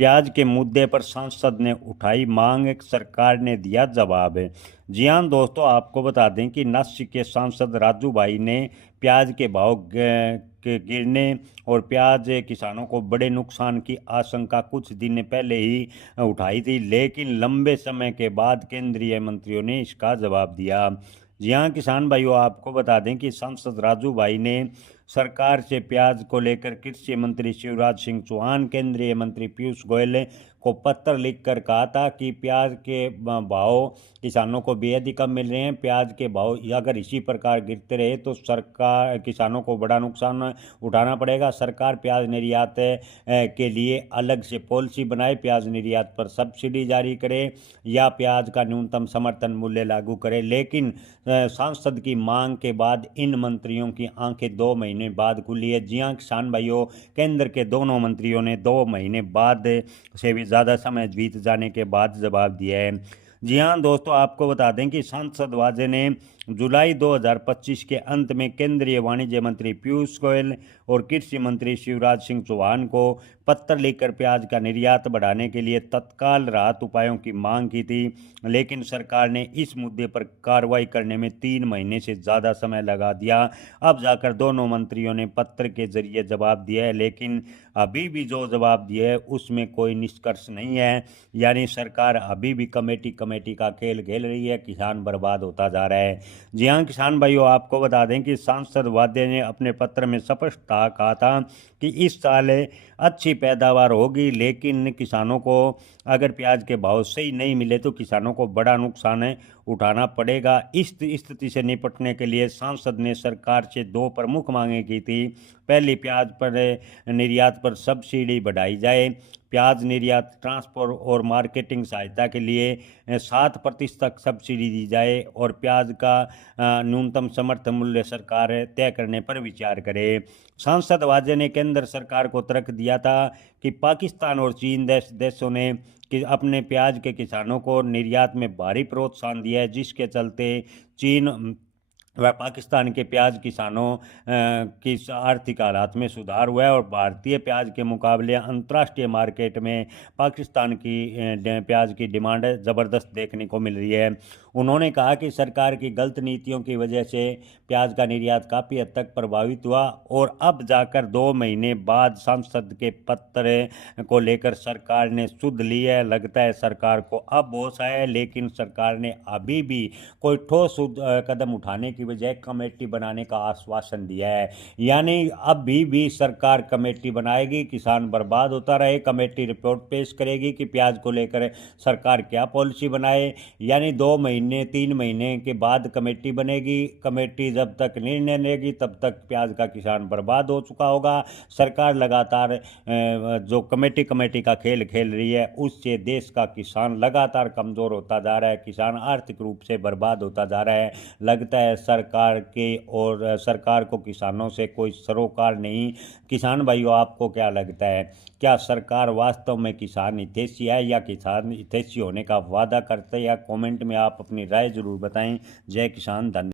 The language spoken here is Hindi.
प्याज के मुद्दे पर सांसद ने उठाई मांग, सरकार ने दिया जवाब। जी हाँ दोस्तों, आपको बता दें कि नासिक के सांसद राजू भाई ने प्याज के भाव के गिरने और प्याज किसानों को बड़े नुकसान की आशंका कुछ दिन पहले ही उठाई थी, लेकिन लंबे समय के बाद केंद्रीय मंत्रियों ने इसका जवाब दिया। जी हाँ किसान भाइयों, आपको बता दें कि सांसद राजू भाई ने सरकार से प्याज को लेकर कृषि मंत्री शिवराज सिंह चौहान, केंद्रीय मंत्री पीयूष गोयल को पत्र लिखकर कहा था कि प्याज के भाव किसानों को बेहद ही कम मिल रहे हैं। प्याज के भाव अगर इसी प्रकार गिरते रहे तो सरकार किसानों को बड़ा नुकसान उठाना पड़ेगा। सरकार प्याज निर्यात के लिए अलग से पॉलिसी बनाए, प्याज निर्यात पर सब्सिडी जारी करे या प्याज का न्यूनतम समर्थन मूल्य लागू करे। लेकिन सांसद की मांग के बाद इन मंत्रियों की आंखें 2 महीने बाद खुली है। जी हाँ किसान भाइयों, केंद्र के दोनों मंत्रियों ने 2 महीने बाद से भी ज़्यादा समय बीत जाने के बाद जवाब दिया है। जी हाँ दोस्तों, आपको बता दें कि सांसद वाजे ने जुलाई 2025 के अंत में केंद्रीय वाणिज्य मंत्री पीयूष गोयल और कृषि मंत्री शिवराज सिंह चौहान को पत्र लिखकर प्याज का निर्यात बढ़ाने के लिए तत्काल राहत उपायों की मांग की थी, लेकिन सरकार ने इस मुद्दे पर कार्रवाई करने में 3 महीने से ज़्यादा समय लगा दिया। अब जाकर दोनों मंत्रियों ने पत्र के जरिए जवाब दिया है, लेकिन अभी भी जो जवाब दिया है उसमें कोई निष्कर्ष नहीं है। यानी सरकार अभी भी कमेटी कमेटी का खेल खेल रही है, किसान बर्बाद होता जा रहा है। जी हाँ किसान भाइयों, आपको बता दें कि सांसद वादे ने अपने पत्र में स्पष्ट कहा था कि इस साल अच्छी पैदावार होगी, लेकिन किसानों को अगर प्याज के भाव सही नहीं मिले तो किसानों को बड़ा नुकसान उठाना पड़ेगा। इस स्थिति से निपटने के लिए सांसद ने सरकार से 2 प्रमुख मांगें की थी। पहली, प्याज पर निर्यात पर सब्सिडी बढ़ाई जाए। प्याज निर्यात, ट्रांसपोर्ट और मार्केटिंग सहायता के लिए 7% तक सब्सिडी दी जाए और प्याज का न्यूनतम समर्थन मूल्य सरकार तय करने पर विचार करे। सांसद वाजे ने केंद्र सरकार को तर्क दिया था कि पाकिस्तान और चीन देशों ने कि अपने प्याज के किसानों को निर्यात में भारी प्रोत्साहन दिया है, जिसके चलते चीन व पाकिस्तान के प्याज किसानों की आर्थिक हालात में सुधार हुआ है और भारतीय प्याज के मुकाबले अंतर्राष्ट्रीय मार्केट में पाकिस्तान की प्याज की डिमांड ज़बरदस्त देखने को मिल रही है। उन्होंने कहा कि सरकार की गलत नीतियों की वजह से प्याज का निर्यात काफ़ी हद तक प्रभावित हुआ और अब जाकर 2 महीने बाद सांसद के पत्र को लेकर सरकार ने सुध ली है। लगता है सरकार को अब होश आया है, लेकिन सरकार ने अभी भी कोई ठोस कदम उठाने की बजाय कमेटी बनाने का आश्वासन दिया है। यानी अभी भी सरकार कमेटी बनाएगी, किसान बर्बाद होता रहे, कमेटी रिपोर्ट पेश करेगी कि प्याज को लेकर सरकार क्या पॉलिसी बनाए। यानी 2 महीने 3 महीने के बाद कमेटी बनेगी। कमेटी जब तक निर्णय लेगी तब तक प्याज का किसान बर्बाद हो चुका होगा। सरकार लगातार जो कमेटी का खेल खेल रही है उससे देश का किसान लगातार कमज़ोर होता जा रहा है, किसान आर्थिक रूप से बर्बाद होता जा रहा है। लगता है सरकार को किसानों से कोई सरोकार नहीं। किसान भाइयों, आपको क्या लगता है, क्या सरकार वास्तव में किसान हितैषी है या किसान हितैषी होने का वादा करते हैं? या कमेंट में आप अपनी राय जरूर बताएं। जय किसान, धन्यवाद।